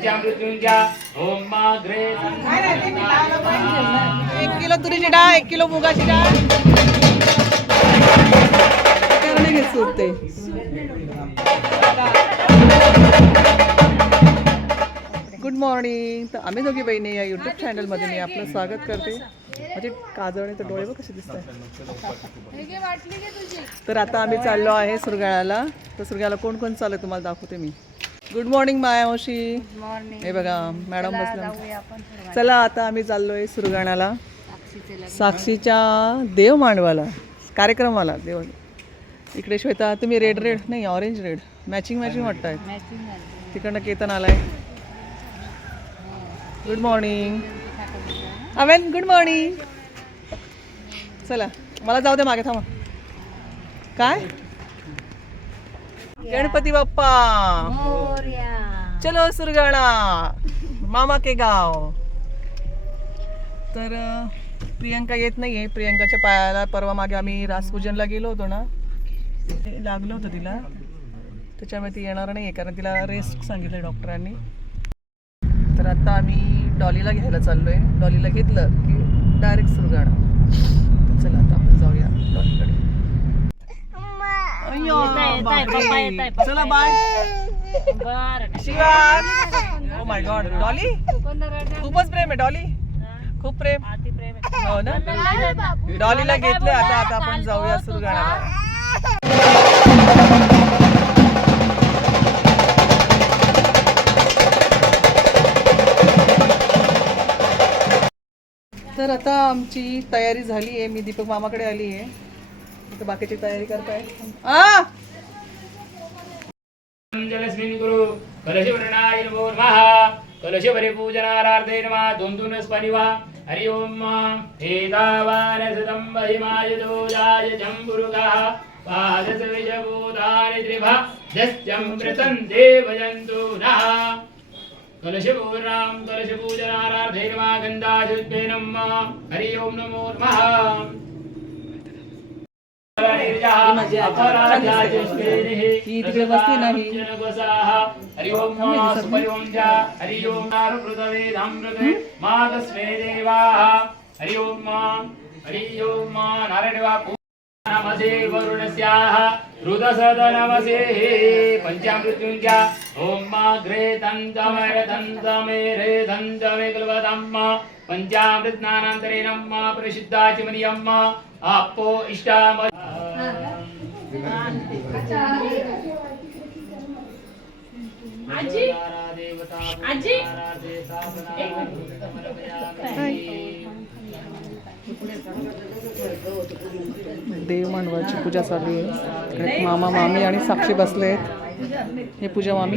पंचामृत्युंजा ओम माग्रे 1 kilo तुरीची डाळ 1 kilo मुगाची डाळ करणे घेत सुरते. Good morning. तर आम्ही दोघी बहिणी या यूट्यूब चॅनलमध्ये मी आपलं स्वागत करते. म्हणजे काजळ तर डोळे बघ कसे दिसत आहे. तर आता आम्ही चाललो आहे सुरगाळ्याला. तर सुरगाळ्याला कोण कोण चाललं तुम्हाला दाखवते मी. गुड मॉर्निंग माया मावशी. हे बघा मॅडम बसल्या. चला आता आम्ही चाललो आहे सुरगाण्याला साक्षीच्या देव मांडवाला कार्यक्रमाला. देव इकडे श्वेता तुम्ही रेड नाही ऑरेंज रेड मॅचिंग वाटत आहेत. तिकडनं केतन आलाय. गुड मॉर्निंग अवेन. Good morning. चला मला जाऊ दे मागे थांबा. काय गणपती बाप्पा चलो सुरगाणा मामा के गाव. तर प्रियंका येत नाही आहे. प्रियंकाच्या पायाला परवा मागे आम्ही रासपूजनला गेलो होतो ना, लागलं होतं तिला, त्याच्यामुळे ती येणार नाही आहे कारण तिला रेस्ट सांगितलं डॉक्टरांनी. तर आता आम्ही डॉलीला घ्यायला चाललो आहे. डॉलीला घेतलं की डायरेक्ट सुरगाणा. चला आता आपण जाऊया डॉलीकडे. चला bye. Shivan. Oh my god Dolly खूपच प्रेम आहे. डॉली खूप प्रेम. हो ना. डॉलीला घेतलं आता आपण जाऊया सुरगाण्याला. तर आता आमची तयारी झाली आहे. मी दीपक मामाकडे आली आहे. तर बाकीची तयारी करताय. जलस्मिन् गुरु कलशवर्णाय नमो नमः. कलशवरे पूजनारार्थे नमः. दोन स्पनिवा. हरि ओम. एतावानसतं महिमाय दोजाय जम्बुरुगः पादस विजभूतानि त्रिभा जस्यमृतं देवयन्तु नः. कलशपूर्णां कलशपूजनारार्थे नमः. गन्धाशुद्धे नमः. हरि ओम नमो नमः. तिकडे बसली नाही. हरि ओम सुपरिओंजा. हरि ओम नारपृथवे धामृते मातस्मे देवाः. हरि ओम नारायणवा नमसे वरुणस्याः रुदसद नमसे पंचामृत्युंजा ओम माग्रे तन्तमेरे तन्तमे कल्वदम्म पंचामृत स्नानांतरे नमः. परिशुद्धाचमनियम्म आपो इष्टाम. आजी आजी देव मांडवाची पूजा चालू आहे. मामा मामी आणि साक्षी बसले आहेत. हे पूजा मामी.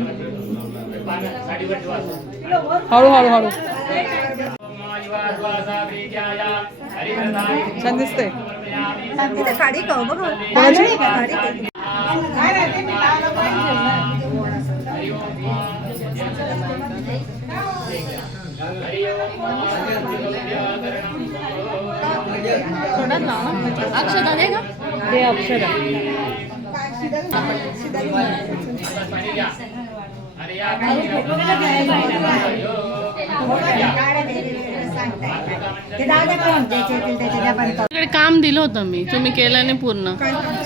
हळू हळू हळू. छान दिसते. अक्षदा दे का दे. अक्षदा काम दिलं होतं मी. तुम्ही केलं नाही पूर्ण.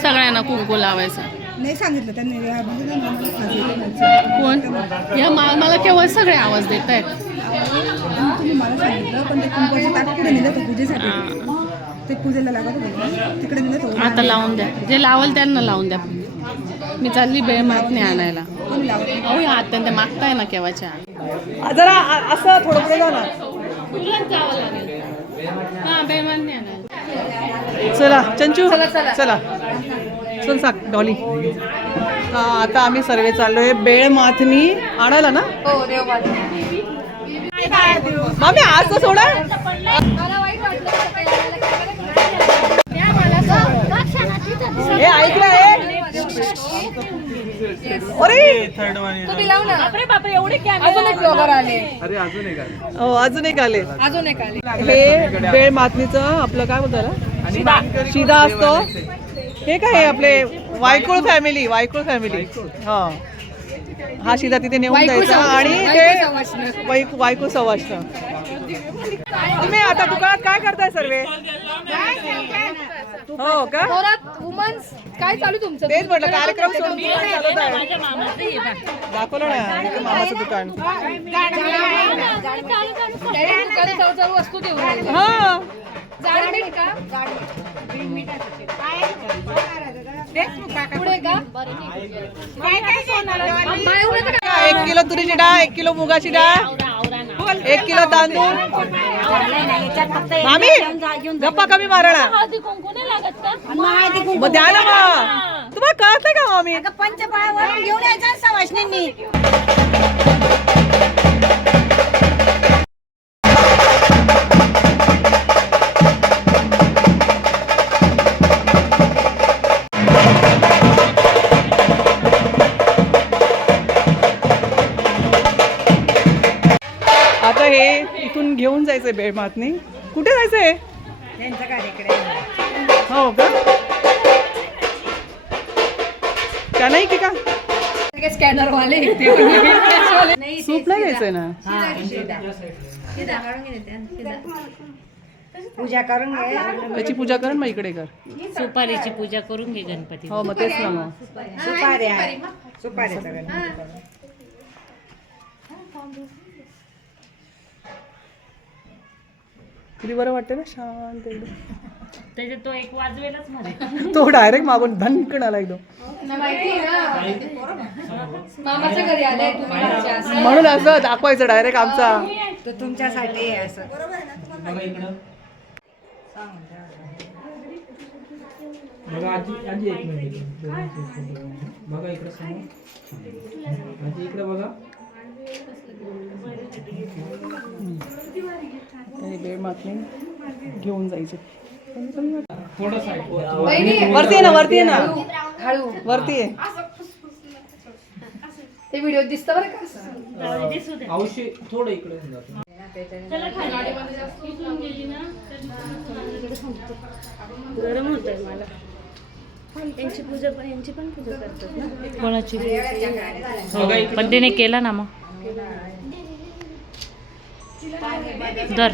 सगळ्यांना कुंकू लावायचं नाही सांगितलं त्यांनी. कोण या मला केव्हा सगळे आवाज देत आहेत. तुम्ही मला सांगितलं पण ते कुंकवाचं ताट पुढे नेलं होतं पूजेसाठी. ते पूजेला लागत होतं तिकडे नेलं होतं. आता लावून द्या. जे लावल त्यांना लावून द्या. मी चालली बेळ मागणी आणायला. हो आता ते मागताय ना केव्हाच्या. जरा असं थोडं पुढे जाऊ ना. जावं लागेल. हा बेळ मागणी आणायला. चला चंचू चला. चल साक डॉली. आता आम्ही सर्वे चाललोय बेळ माथनी आणायला ना. हो देव मामी आज तर सोडा. हे ऐकलं आहे. अरे अजून एक आले. हे बेळ माथनीचं आपलं काय बोलतो शिदा असतो. हे काय आपले वायकुळ फॅमिली. हा हा शिदा तिथे नेऊन द्यायचा आणि ते वायकू सवाष्ण. तुम्ही आता दुकानात काय करताय सर्वे? हो का? वुमन्स काय चालू तुमचं? तेच म्हटलं कार्यक्रम सोडून दुकान चालत आहे. दाखवलं ना इथे मामाचं दुकान. वस्तू देऊ हा पुढे का? 1 किलो तुरीची डाळ, 1 किलो मुगाची डाळ, 1 किलो तांदूळ. मामी गप्पा कमी मारा ना. मग द्या ना मग. तुम्हाला कळत नाही का मामी? पंचपाळावरून घेऊन यायचं सवाशनींनी. आता हे इथून घेऊन जायचंय बेळमातनी. कुठे जायचंय? हो का? त्या नाही की का स्कॅनर वाले सूप नाही घ्यायचंय ना? पूजा करून घे. त्याची पूजा कर, मग इकडे कर. सुपारीची पूजा करून घे गणपती. हो मग तेच ना. मग सुपाऱ्याचा गणपती. किती बरं वाटतं ना, शांत एकदम. त्याच्यात तो एक वाजवेलच मध्ये. तो डायरेक्ट मागून धनकण आला एकदम. मामाच्या घरी आले तुम्ही. म्हणून असं दाखवायचं डायरेक्ट आमचा. तो तुमच्यासाठी आहे असं. बघा आजी, आजी एक मिनिट बघा इकडे समोर. आजी इकडे बघा. बेळमातनी घेऊन जायचे. थोडं वरती आहे ना, वरती आहे ना, हळू वरती आहे. ते व्हिडिओ दिसतं बरं का? औषध थोडं इकडे जातं. गरम होतंय मला. यांची पूजा पण, यांची पण पूजा करतात ना. कोणाची? पण तिने केला ना. मग दर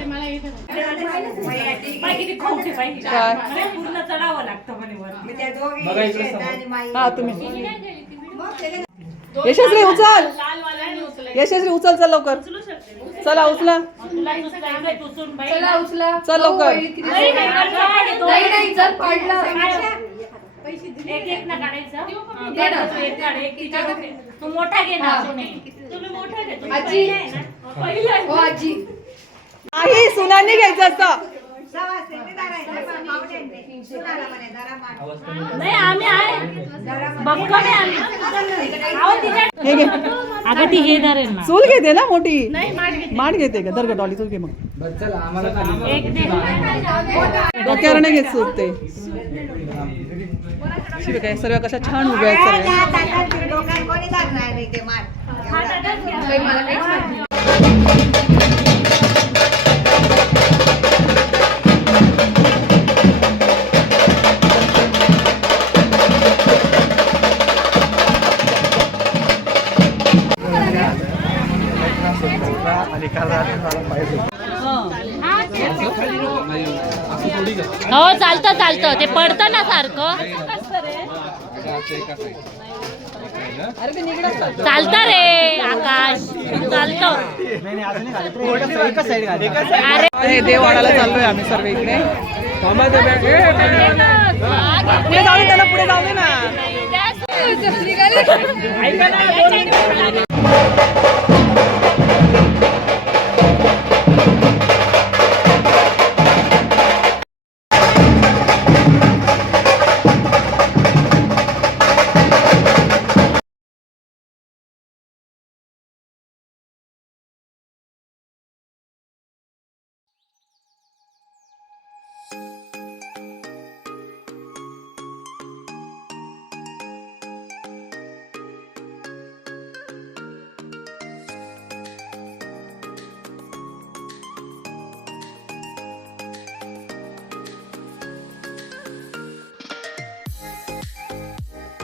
बघा इकडे समोर. हा तुम्ही यशस्वी उचल, यशस्वी उचल, चल लवकर. चला उचला, चला उचला. चल लवकर. नाही नाही जर पडलं आजी. हो आजी. नाही सुनांनी घ्यायचं असतं. हे घे. अगं ती हे धरेल ना. चूल घेते ना मोठी, माठ घेते का? दर डॉली चूल घे. मग बस चला आम्हाला खाली डोक्यावर नाही घेत सूप ते. शिवाय काय सर्व कशा छान उभ्या आहेत सर्व. लोकांना कोणी लागणार नाही ते माठ. हो चालतं चालतं. ते पडतं ना सारखं. चालतं रे आकाश, चालतं. हे देववाडाला चाललोय आम्ही सर्व इकडे. पुढे जाऊ दे त्याला, पुढे जाऊ दे ना.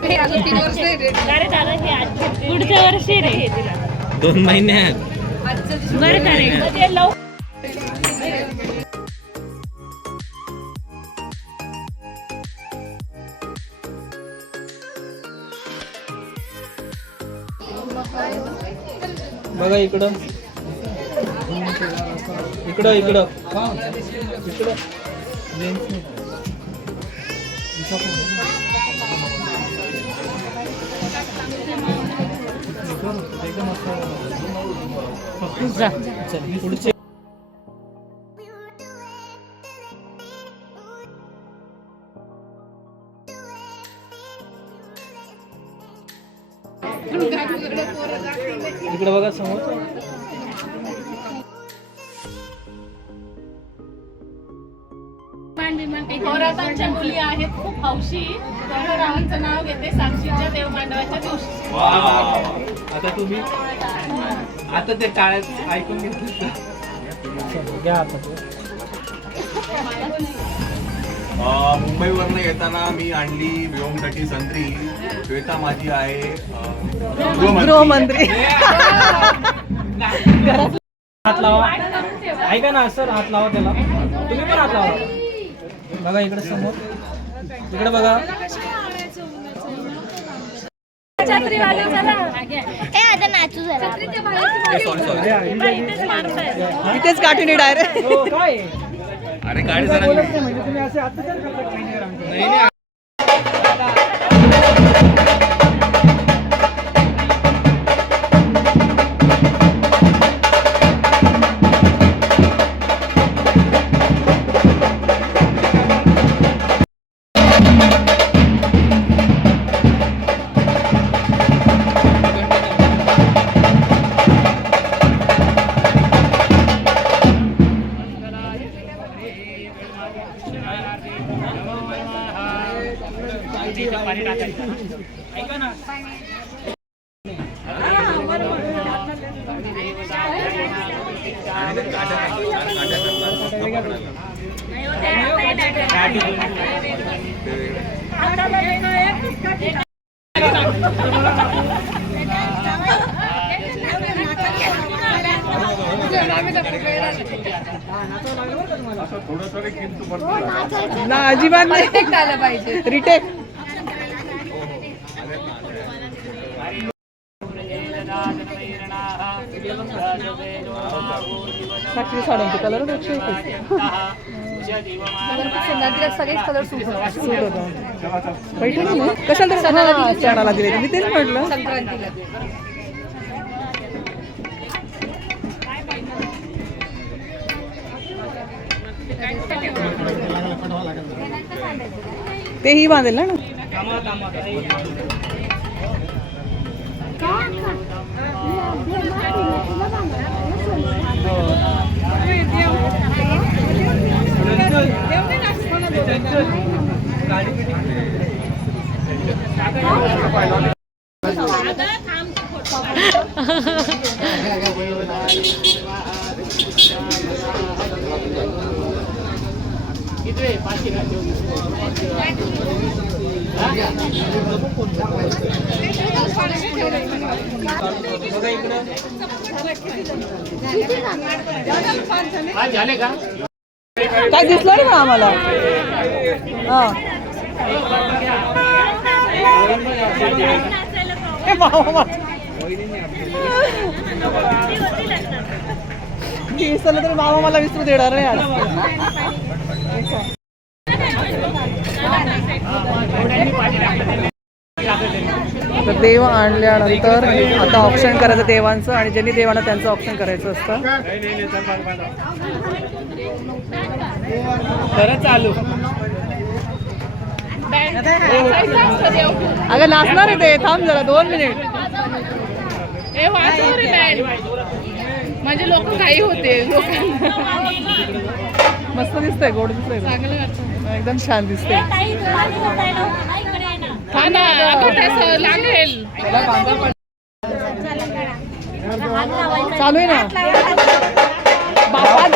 अरे दादा हे पुढच्या वर्षी रे 2 महिन्यात. बरं का रे ते बघा इकडं इकडं इकडं इकडं जा चल पुढचे इकडे बघा समोर थोरातांच्या मुली आहेत खूप हौशी. रावांचं नाव घेते साक्षीच्या देव मांडवाच्या दिवशी. आता तुम्ही आता ते टाळ्यात ऐकून घेतलं घ्या आता मुंबईवरनं येताना मी आणली व्योमसाठी संत्री. श्वेता माझी आहे गृहमंत्री. हात लावा. ऐका ना सर, हात लावा त्याला. तुम्ही पण हात लावा. बघा इकडे समोर, इकडे बघा. इथेच गाठीने डायरेक्ट. हो काय अरे गाडी म्हणजे तुम्ही असे आता नाही. ऐका ना ना अजिबात नाही. रिटेक. साक्षी साड्यांचे कलर सगळेच कलर सूट पैठणी कशाला तरी चणाला दिले मी तेच म्हटलं. तेही बांधेल ना. झाले का काय दिसलं नाही का आम्हाला. हा दिसलं तर मामा मला विसरू देणार नाही आज. तर देव आणल्यानंतर आता ऑप्शन करायचं देवांचं, आणि ज्यांनी देवांना त्यांचं ऑप्शन करायचं असतं. खरं चालू. अगं नाचणार आहे ते. थांब जरा 2 मिनिट. म्हणजे लोक काही होते. मस्त दिसतंय, गोड दिसतंय, एकदम छान दिसतंय. चालू आहे ना. बाबा